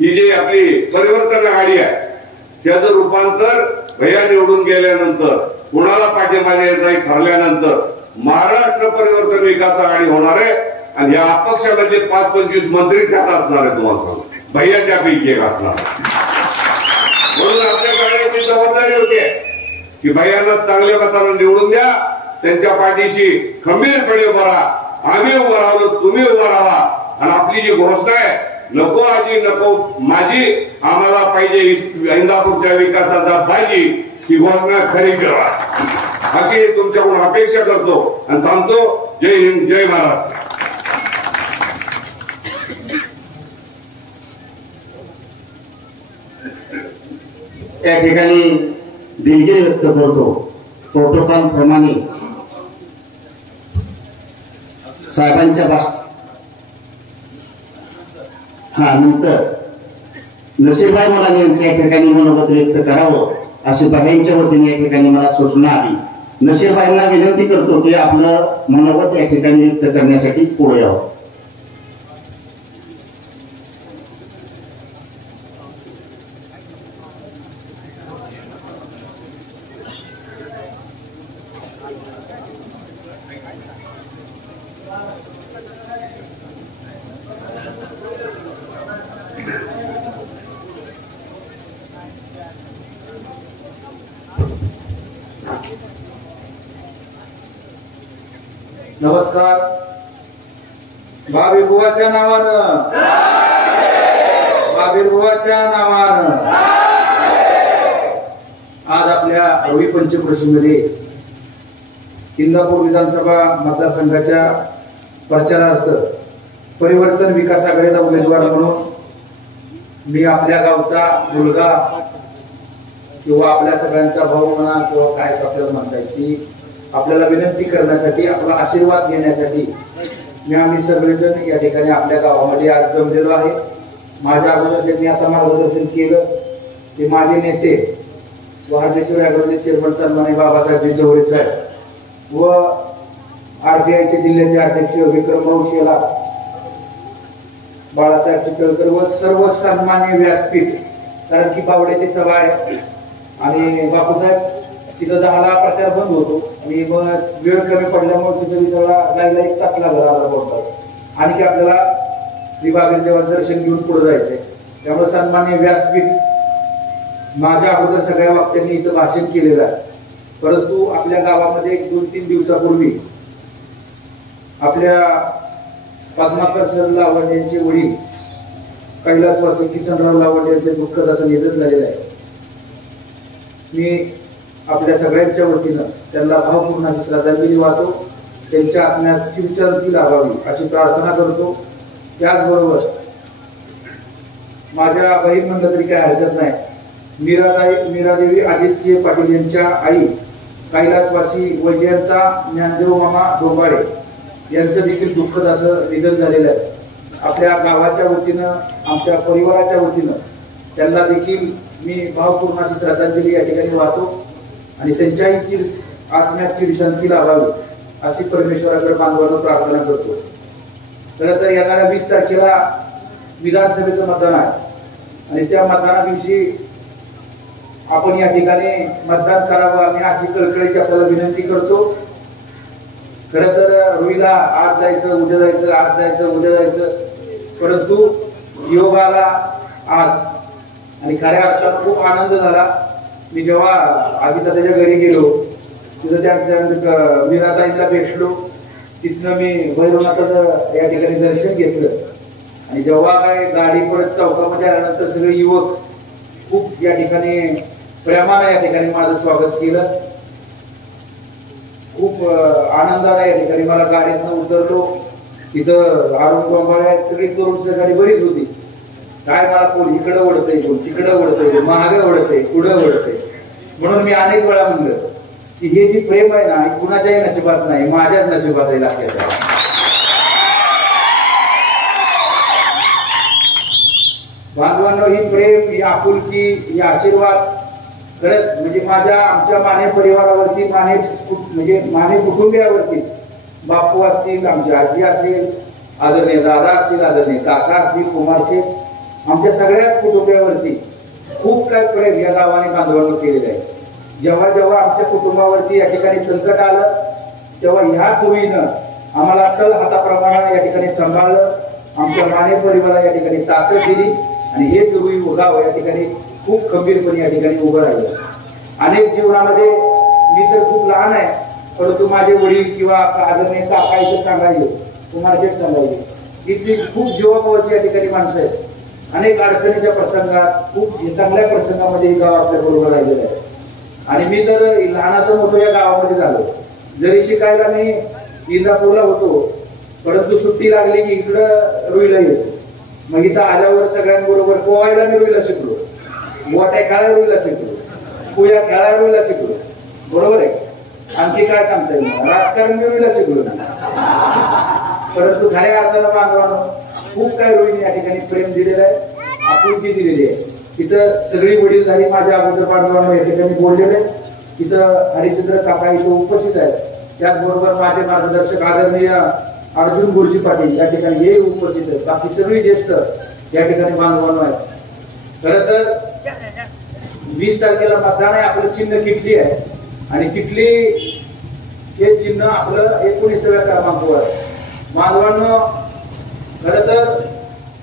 ही जी आपली परिवर्तन आघाडी आहे त्याचं रूपांतर भैया निवडून गेल्यानंतर, कुणाला पाठिंबा द्यायचा ठरल्यानंतर महाराष्ट्र परिवर्तन विकास आघाडी होणार आहे आणि या अपक्षामध्ये 5-25 मंत्री त्यात असणार आहे. तुम्हाला भैया त्यापैकी एक असणार. म्हणून आपल्याकडे ती जबाबदारी होती की भैयांना चांगल्या मतानं निवडून द्या, त्यांच्या पाठीशी खंबीरपणे उभा राहा. आम्ही उभं राहिलो, तुम्ही उभा राहा आणि आपली जी घोषणा आहे नको आजी नको माझी, आम्हाला पाहिजे इंदापूरच्या विकासाचा पाहिजे, ही घोषणा खरी करा अशी तुमच्याकडून अपेक्षा करतो आणि थांबतो. जय हिंद, जय महाराष्ट्र. या ठिकाणी दिलगिरी व्यक्त करतो. प्रोटोकॉल प्रमाणे साहेबांच्या नंतर नशीरबाई मला यांचं या ठिकाणी मनोगत व्यक्त करावं अशी बाईंच्या वतीने या ठिकाणी मला सूचना आली. नशीरबाईंना विनंती करतो की आपलं मनोगत या ठिकाणी व्यक्त करण्यासाठी पुढे यावं. नमस्कार. भाविर्भुवाच्या नावानं, भाविर्भुवाच्या नावानं आज आपल्या रवी पंचक्रोशीमध्ये इंदापूर विधानसभा मतदारसंघाच्या प्रचारार्थ परिवर्तन विकास आघाडीचा उमेदवार म्हणून मी आपल्या गावचा मुलगा किंवा आपल्या सगळ्यांचा भाऊ म्हणा किंवा काय आपल्याला म्हणताय की आपल्याला विनंती करण्यासाठी, आपला आशीर्वाद घेण्यासाठी आम्ही सगळेजण या ठिकाणी आपल्या गावामध्ये आज जमलेलो आहे. माझ्या अगोदर ज्यांनी आता मार्गदर्शन केलं ते माझे नेते व हरदेश्वर ॲग्रोचे चेअरमन सन्माननीय बाबासाहेब चौरे साहेब व आरबीआयचे जिल्ह्याचे अध्यक्ष विक्रम भाऊ शेला, बाळासाहेब चितळकर व सर्व सन्मान्य व्यासपीठ, कारण की बावड्याची सभा आहे आणि बापूसाहेब तिथं 10ला प्रचार बंद होतो आणि मग वेळ कमी पडल्यामुळे तिथं सगळा जायला 1 तास लागला बोलतात आणि की आपल्याला विभागीय देवाचं दर्शन घेऊन पुढे जायचंय. त्यामुळे सन्मान्य व्यासपीठ माझ्या अगोदर सगळ्या वक्त्यांनी इथं भाषण केलेलं आहे. परंतु आपल्या गावामध्ये 2-3 दिवसापूर्वी आपल्या पद्माकर सर लावंडे यांचे वडील कैलासवासी किसनराव लावंडे यांचे दुःखद असं निधन झालेलं आहे. मी आपल्या सगळ्यांच्या वतीनं त्यांना भावपूर्ण अशी श्रद्धांजली वाहतो. त्यांच्या आत्म्यास चिरशांती लाभावी अशी प्रार्थना करतो. त्याचबरोबर माझ्या बहीण म्हणलं तरी काही हरकत नाही, मीरादेवी अजितसिंह पाटील यांच्या आई कैलासवासी वैजयंता ज्ञानदेव मामा डोंबाडे यांचं देखील दुःखद असं निधन झालेलं आहे. आपल्या गावाच्या वतीनं, आमच्या परिवाराच्या वतीनं त्यांना देखील मी भावपूर्ण अशी श्रद्धांजली या ठिकाणी वाहतो आणि त्यांच्याही आत्म्यात चिरशांती लाभावी अशी परमेश्वराकडे बांधवांना प्रार्थना करतो. खरं तर येणाऱ्या 20 तारखेला विधानसभेचं मतदान आहे आणि त्या मतदाना दिवशी आपण या ठिकाणी मतदान करावं आणि अशी कळकळीची आपल्याला विनंती करतो. खरं तर रुईला आज जायचं, उद्या जायचं, आज जायचं, उद्या जायचं, परंतु योगाला आज आणि खऱ्या अर्थात खूप आनंद झाला. मी जेव्हा आधी त्याच्या घरी गेलो तिथं त्या मीराताईला भेटलो, तिथनं मी भैरवनाथाचं या ठिकाणी दर्शन घेतलं आणि जेव्हा काय गाडी परत चौकामध्ये आल्यानंतर सगळे युवक खूप या ठिकाणी प्रेमानं या ठिकाणी माझं स्वागत केलं. खूप आनंदाला या ठिकाणी मला गाडीतनं उतरलो. तिथं आरुण गोंबाळे सगळी तरुण सहकारी बरीच होती. काय मला कोण इकडं ओढतंय, कोण तिकडं ओढतंय, महागं ओढतंय, पुढं ओढतंय. म्हणून मी अनेक वेळा म्हणलं की हे जी प्रेम आहे ना कुणाच्याही नशिबात नाही, माझ्याच नशिबात आहे. लक्षात बांधवांनो, ही प्रेम, ही आपुलकी, ही आशीर्वाद खरंच म्हणजे आमच्या माने परिवारावरती, माने कुटुंबियावरती, बापू असतील, आमची आजी असेल, आदरणीय दादा असतील, आदरणीय काका असतील, कुमारशेठ, आमच्या सगळ्याच कुटुंबियावरती खूप काय प्रेम या गावाने बांधवांना केलेलं आहे. जेव्हा जेव्हा आमच्या कुटुंबावरती या ठिकाणी संकट आलं तेव्हा ह्याच रुईनं आम्हाला तळ हाताप्रमाणे या ठिकाणी सांभाळलं. आमच्या माने परिवाराला या ठिकाणी ताकद दिली आणि हेच रुई गाव या ठिकाणी खूप खंबीरपणे या ठिकाणी उभं राहिलं. अनेक जीवनामध्ये मी तर खूप लहान आहे, परंतु माझे वडील किंवा आदरणीय काका इथे सांगायचे, कुमारशेठ सांगायचे, इथली खूप जीवाभावाची या ठिकाणी माणसं आहेत. अनेक अडचणीच्या प्रसंगात, खूप चांगल्या प्रसंगामध्ये हे गाव आपल्या बरोबर राहिलेलं आहे. आणि मी तर लहानाचं मोठं या गावामध्ये झालो. जरी शिकायला मी इंदापूरला होतो, परंतु सुट्टी लागली की इकडं रुईला येतो. मग इथं आल्यावर सगळ्यांबरोबर पोहायला मी रुईला शिकलो, गोट्या खेळायला रुईला शिकलो, पुया खेळायला रुईला शिकलो. बरोबर आहे. आणखी काय सांगता येईल, राजकारण मी रुईला शिकलो. परंतु खऱ्या अर्थाला बांधवांनो खूप काय रुईने या ठिकाणी प्रेम दिलेलं आहे, आपुलकी दिलेली आहे. इथं सगळी वडील झाली माझ्या अगोदर बांधवांना या ठिकाणी बोललेले. इथं हरिचंद्र काका इथं उपस्थित आहेत. त्याचबरोबर माझे मार्गदर्शक आदरणीय अर्जुन गुरुजी पाटील या ठिकाणी हे उपस्थित आहेत. बाकी सगळी ज्येष्ठ या ठिकाणी बांधवांना आहेत. खरं तर 20 तारखेला मतदान आहे. आपलं चिन्ह किटली आहे आणि किटली हे चिन्ह आपलं 19व्या क्रमांकावर आहे. बांधवांना खरं तर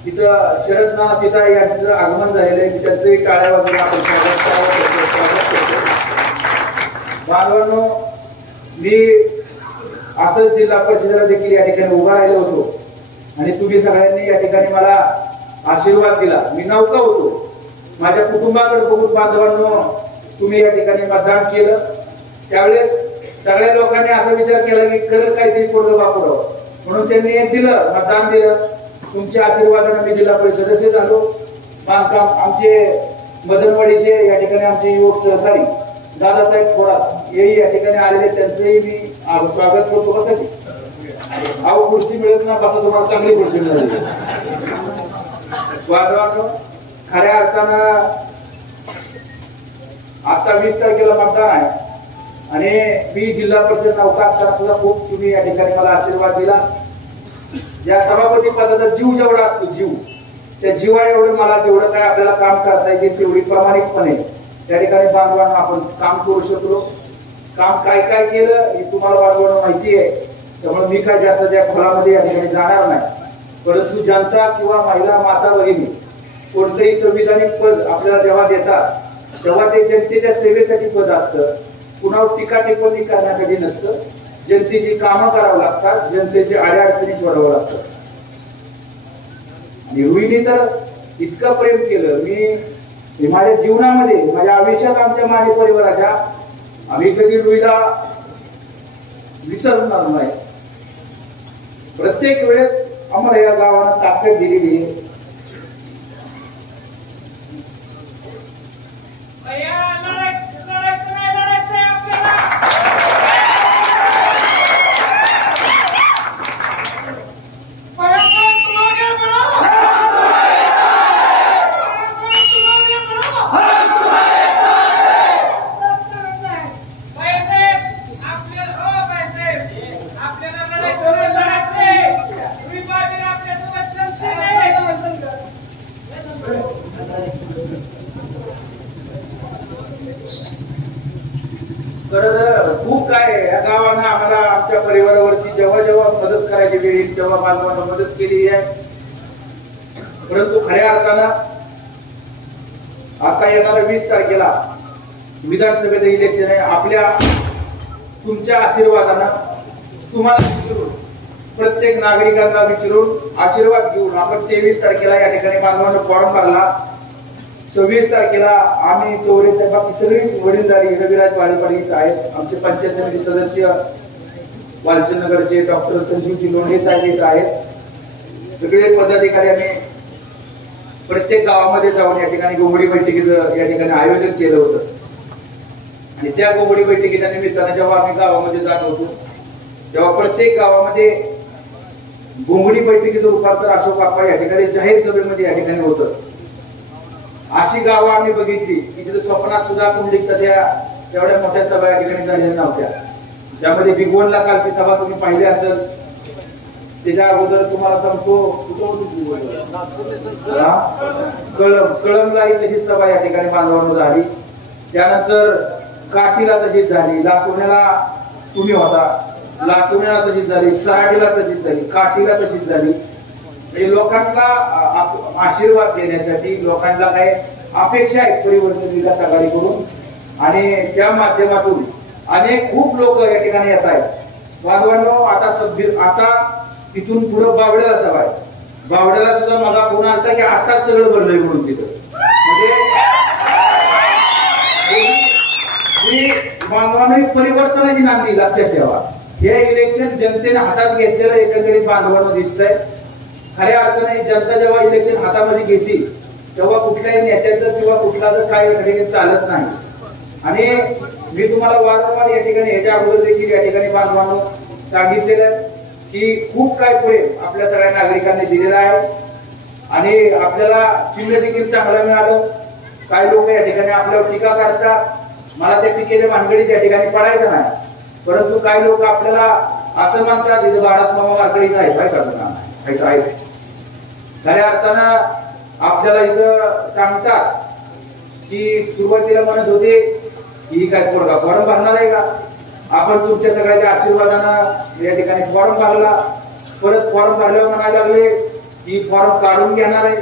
तिथं शरदनाथ सीता यांचं आगमन झालेलं आहे. त्यांचे टाळ्या वगैरे आपण स्वागत करतो. बांधवांनो, मी असंच जिल्हा परिषदेला देखील या ठिकाणी उभा राहिलो होतो आणि तुम्ही सगळ्यांनी या ठिकाणी मला आशीर्वाद दिला. मी नौका होतो, माझ्या कुटुंबाकडे बघून बांधवांनो तुम्ही या ठिकाणी मतदान केलं. त्यावेळेस सगळ्या लोकांनी असा विचार केला की खरंच काहीतरी पोरगं वापरावं, म्हणून त्यांनी दिलं, मतदान दिलं. तुमच्या आशीर्वादाने मी जिल्हा परिषद सदस्य झालो. बांधकाम आमचे मदनवाडीचे या ठिकाणी आमचे युवक सहकारी दादासाहेब थोरात हेही या ठिकाणी आलेले, त्यांचंही मी स्वागत करतो. कशासाठी अहो खुर्ची मिळत ना, बसा तुम्हाला चांगली खुर्ची मिळाली. बांधवांनो खऱ्या अर्थानं आता 20 तारखेला मतदान आहे आणि मी जिल्हा परिषद नौका असताना सुद्धा खूप तुम्ही या ठिकाणी मला आशीर्वाद दिला. या सभापती पदाचा जीव जेवढा असतो, जीव त्या जीवा एवढं मला जेवढं काय आपल्याला काम करता येईल तेवढी प्रामाणिकपणे त्या ठिकाणी बांधवांना आपण काम करू शकलो. काम काय काय केलं हे तुम्हाला बांधवांना माहिती आहे, त्यामुळे मी काय जास्त त्या खोलामध्ये या ठिकाणी जाणार नाही. परंतु जनता किंवा महिला माता भगिनी कोणतंही संविधानिक पद आपल्याला जेव्हा देतात तेव्हा ते जनतेच्या सेवेसाठी पद असतं, कुणावर टीका टिप्पणी करण्यासाठी नसतं. जनतेची कामं करावं लागतात, जनतेची अडचणी सोडवावं लागतात. आणि रुईने तर इतकं प्रेम केलं, मी माझ्या जीवनामध्ये माझ्या आयुष्यात आमच्या माने परिवाराच्या आम्ही कधी रुईला विसरणार नाही. प्रत्येक वेळेस आम्हाला या गावानं ताकद दिलेली आहे. खूप काय या गावानं आम्हाला आमच्या परिवारावरती जेव्हा जेव्हा मदत करायची वेळ येईल तेव्हा बांधवांना मदत केली आहे. परंतु खऱ्या अर्थानं आता येणाऱ्या 20 तारखेला विधानसभेचं इलेक्शन आहे. आपल्या तुमच्या आशीर्वादानं तुम्हाला विचारून प्रत्येक नागरिकांना विचारून आशीर्वाद घेऊन आपण 23 तारखेला या ठिकाणी बांधवांना फॉर्म भरला. 26 तारखेला आम्ही चौरेच्या बाकी सगळी वडीलधारी रविराज वाडेपाडी आहेत. आमचे पंचायत समिती सदस्य वालचंदनगरचे डॉक्टर संजीव किलोंडे साहेब आहेत. सगळे पदाधिकारी आम्ही प्रत्येक गावामध्ये जाऊन या ठिकाणी गोंगडी बैठकीचं या ठिकाणी आयोजन केलं होतं. आणि त्या गोंगडी बैठकीच्या निमित्तानं जेव्हा आम्ही गावामध्ये जात होतो तेव्हा प्रत्येक गावामध्ये गोंगडी बैठकीचं रूपांतर अशोक बाप्पा या ठिकाणी जाहीर सभेमध्ये या ठिकाणी होतं. अशी गावं आम्ही बघितली की तिथे स्वप्नात सुद्धा कुंडलिकता तेवढ्या मोठ्या सभा या ठिकाणी झालेल्या नव्हत्या. त्यामध्ये बिगवणला कालची सभा तुम्ही पाहिली असेल. त्याच्या अगोदर तुम्हाला सांगतो कळमलाही तशी सभा या ठिकाणी बांधवांवर झाली. त्यानंतर काठीला तशीच झाली, लासोण्याला तुम्ही होता, लासोण्याला तशीच झाली, सराडीला तशीच झाली, काठीला तशीच झाली. लोकांना आशीर्वाद देण्यासाठी लोकांना काय अपेक्षा आहेत परिवर्तन विकास आघाडीकडून आणि त्या माध्यमातून अनेक खूप लोक या ठिकाणी येत आहेत. बांधवांनो आता तिथून पुढे बावड्याला सभा आहे. बावड्याला सुद्धा मला फोन आला की आता सगळं बनलंय म्हणून तिथं. म्हणजे बांधवांना परिवर्तनाची नांदी लक्षात ठेवा. हे इलेक्शन जनतेने हातात घेतलेलं एकंदरीत बांधवांना दिसतंय. खऱ्या अर्थाने जनता जेव्हा इलेक्शन हातामध्ये घेतली तेव्हा कुठल्याही नेत्याचं किंवा कुठलाच काय या ठिकाणी चालत नाही. आणि मी तुम्हाला वारंवार या ठिकाणी याच्या अगोदर देखील या ठिकाणी बांधवांनो सांगितलेलं की खूप काय प्रेम आपल्या सगळ्या नागरिकांनी दिलेलं आहे आणि आपल्याला चिन्ह देखील चांगलं मिळालं. काही लोक या ठिकाणी आपल्यावर टीका करतात, मला त्या टीकेच्या भानगडीत या ठिकाणी पडायचं नाही. परंतु काही लोक आपल्याला असं म्हणतात इथं भारत मामा वाकडी नाही काय करणार. खऱ्या अर्थानं आपल्याला इथं सांगतात की सुरुवातीला म्हणत होते की काय पोरगा फॉर्म भरणार आहे का. आपण तुमच्या सगळ्याच्या आशीर्वादानं या ठिकाणी फॉर्म भरला. परत फॉर्म भरल्यावर म्हणायला लागले की फॉर्म काढून घेणार आहे.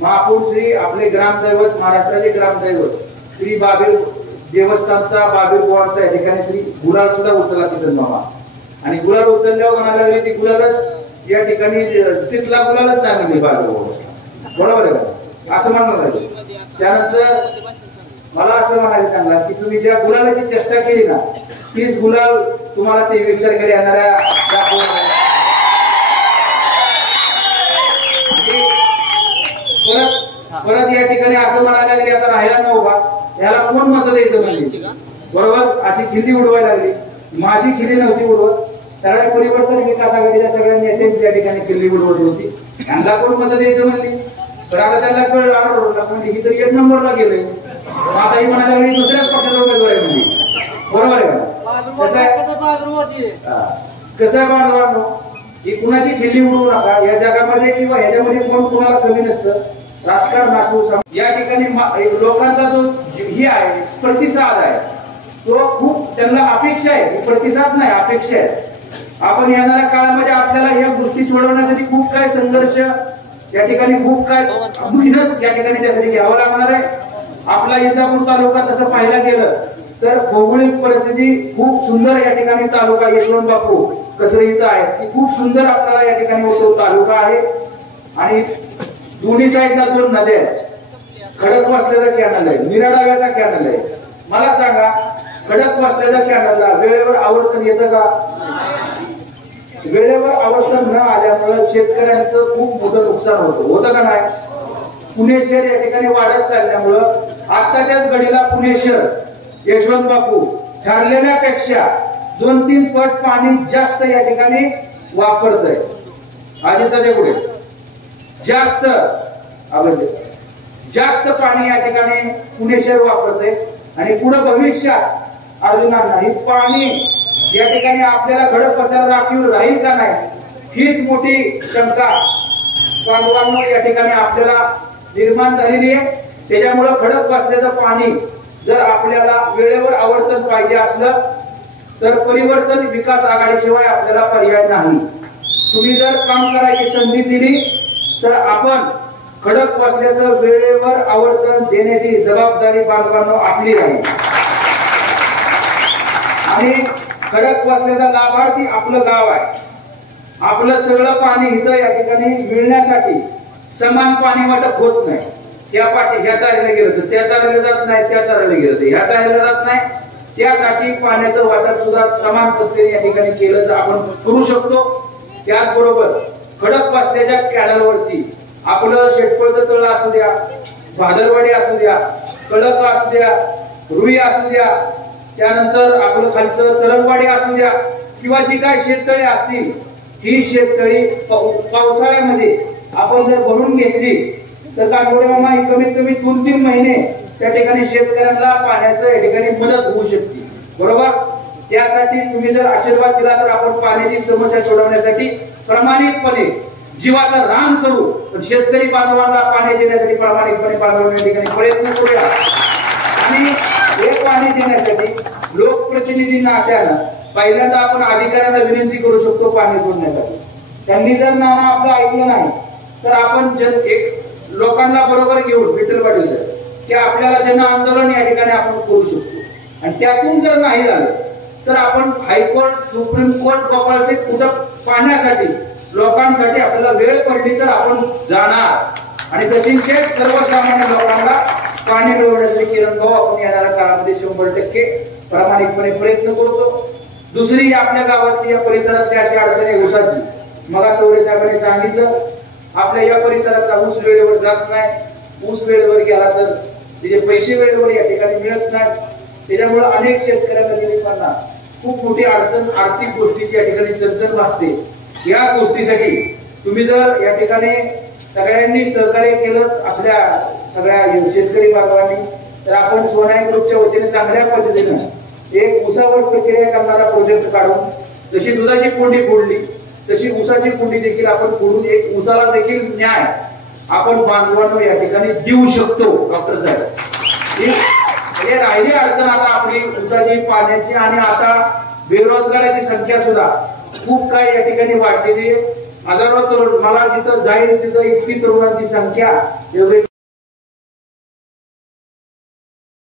मग आपण श्री आपले ग्रामदैवत महाराष्ट्राचे ग्रामदैवत श्री बाबीर देवस्थानचा बाबीर बुवांचा या ठिकाणी श्री गुलाल सुद्धा उचलला तिथं मामा. आणि गुलाल उचलल्यावर म्हणायला लागली ती गुलालच या ठिकाणी तिथला गुलालच नाही म्हणजे बरोबर आहे का असं म्हणणं लागेल. त्यानंतर मला असं म्हणायचं त्यांना की तुम्ही ज्या गुलालाची चेष्टा केली ना तीच गुलाल तुम्हाला ते विचार येणाऱ्या परत या ठिकाणी असं म्हणायला लागले आता राहायला नव्हता याला कोण मत द्यायचं म्हणजे बरोबर अशी खिल्ली उडवायला लागली. माझी खिल्ली नव्हती उडवत सगळ्या परिवर्तन विकास आघाडीच्या सगळ्या नेत्यांची या ठिकाणी खिल्ली उडवत होती. त्यांना कोण मत द्यायचं म्हणली तर आता त्यांना कळलं म्हणजे ही तर 1 नंबरला गेलोय आता ही म्हणायला लागली दुसऱ्याच पक्षाचा उमेदवार आहे म्हणजे बरोबर आहे कसं आहे बांधवांनो ही कुणाची खिल्ली उडवू नका. या जगामध्ये किंवा ह्याच्यामध्ये कोण कुणाला कमी नसतं. राजकारण असो या ठिकाणी लोकांचा जो ही आहे प्रतिसाद आहे तो खूप त्यांना अपेक्षा आहे प्रतिसाद नाही अपेक्षा आहे. आपण येणाऱ्या काळामध्ये आपल्याला या गोष्टी सोडवण्यासाठी खूप काय संघर्ष या ठिकाणी खूप काय मेहनत या ठिकाणी त्यासाठी घ्यावं लागणार आहे. आपला इंदापूर तालुका तसं पाहायला गेलं तर भौगोलिक परिस्थिती खूप सुंदर या ठिकाणी तालुका यशवंत बापू कसं इथं आहे की खूप सुंदर आपल्याला या ठिकाणी होतो तालुका आहे. आणि दोन्ही साईडला 2 नद्या आहेत. खडकवासल्याचा कॅनल आहे निराडाव्याचा कॅनल आहे. मला सांगा खडकवासल्याच्या कॅनलला वेळेवर आवर्तन येतं का? वेळेवर आवर्तन न आल्यामुळे शेतकऱ्यांचं खूप मोठं नुकसान होतं का नाही? पुणे शहर या ठिकाणी वाढत चालल्यामुळं आताच्याच घडीला पुणे शहर यशवंत बापू ठरलेल्यापेक्षा 2-3 पट पाणी जास्त या ठिकाणी वापरत आहे. आधीचा पुढे जास्त पाणी या ठिकाणी पुणे शहर वापरते आणि पुढे भविष्यात अर्जुनांना ही पाणी या ठिकाणी आपल्याला खडकवासल्याला राखीव राहील का नाही हीच मोठी शंका बांधवांनो या ठिकाणी आपल्याला निर्माण झालेली आहे. त्याच्यामुळे खडकवासल्याचं पाणी जर आपल्याला वेळेवर आवर्तन पाहिजे असलं तर परिवर्तन विकास आघाडीशिवाय आपल्याला पर्याय नाही. तुम्ही जर काम करायची संधी दिली तर आपण खडकवासल्याचं वेळेवर आवर्तन देण्याची जबाबदारी बांधवांनो आपली राहील. आणि खडकवासल्याचा लाभार्थी आपलं गाव आहे. आपलं सगळं पाणी इथं या ठिकाणी मिळण्यासाठी समान पाणी वाटप होत नाही. या पाठी ह्या चालीला गेलं तर त्या चालीला जात नाही त्या चालीला गेलं तर ह्या चालीला जात नाही. त्यासाठी पाण्याचं वाटप सुद्धा समान पद्धतीने या ठिकाणी केलं तर आपण करू शकतो. त्याचबरोबर खडकवासल्याच्या कॅनलवरती आपलं शेटपळचं तळ असू द्या भादरवाडी असू द्या कळक असू द्या रुई असू द्या त्यानंतर आपलं खालचं तरंगवाडी असू द्या किंवा जी काय शेततळे असतील ही शेततळी पावसाळ्यामध्ये आपण जर भरून घेतली तर काठोडे मामा ही कमीत कमी 2-3 महिने त्या ठिकाणी शेतकऱ्यांना पाण्याचं या ठिकाणी मदत होऊ शकते बरोबर. त्यासाठी तुम्ही जर आशीर्वाद दिला तर आपण पाण्याची समस्या सोडवण्यासाठी प्रामाणिकपणे जीवाचं रान करू. पण शेतकरी बांधवांना पाणी देण्यासाठी प्रामाणिकपणे बांधवांच्या ठिकाणी प्रयत्न करूया. आणि हे पाणी देण्यासाठी लोकप्रतिनिधी नात्यानं पहिल्यांदा आपण अधिकाऱ्यांना विनंती करू शकतो पाणी सोडण्यासाठी. त्यांनी जर नाना आपलं ऐकलं नाही तर आपण एक लोकांना बरोबर घेऊन विठ्ठलवाडीला की आपल्याला जन आंदोलन या ठिकाणी आपण करू शकतो. आणि त्यातून जर नाही झालं तर आपण हायकोर्ट सुप्रीम कोर्ट गोपाळशेठ कुठं पाण्यासाठी लोकांसाठी आपल्याला वेळ पडली तर आपण जाणार आणि सचिन सर्वसामान्य लोकांना पाणी मिळवण्यासाठी किरण भाऊ आपण येणाऱ्या काळामध्ये 100% प्रामाणिकपणे प्रयत्न करतो. दुसरी आपल्या गावातली या परिसरातली अशी अडचण आहे ऊसाची. मला चौरे साहेबांनी सांगितलं आपल्या या परिसरातला ऊस वेळेवर जात नाही. ऊस वेळेवर गेला तर तिचे पैसे वेळेवर या ठिकाणी मिळत नाही. त्याच्यामुळे अनेक शेतकऱ्यांना गरिबांना खूप मोठी अडचण आर्थिक गोष्टीची या ठिकाणी चणचण भासते. या गोष्टीसाठी तुम्ही जर या ठिकाणी सगळ्यांनी सहकार्य केलं आपल्या सगळ्या शेतकरी बांधवांनी तर आपण सोनाई ग्रुपच्या वतीने चांगल्या पद्धतीनं एक ऊसावर प्रक्रिया करणारा प्रोजेक्ट काढून जशी दुधाची कोंडी फोडली तशी ऊसाची कोंडी देखील आपण फोडून एक ऊसाला देखील न्याय आपण बांधवांना या ठिकाणी देऊ शकतो. डॉक्टर साहेब हे राहिली अडचण आता आपली ऊसाची पाण्याची आणि आता बेरोजगाराची संख्या सुद्धा खूप काही या ठिकाणी वाढलेली आहे. हजारो तरुण मला जिथं जाईल तिथं इतकी तरुणांची संख्या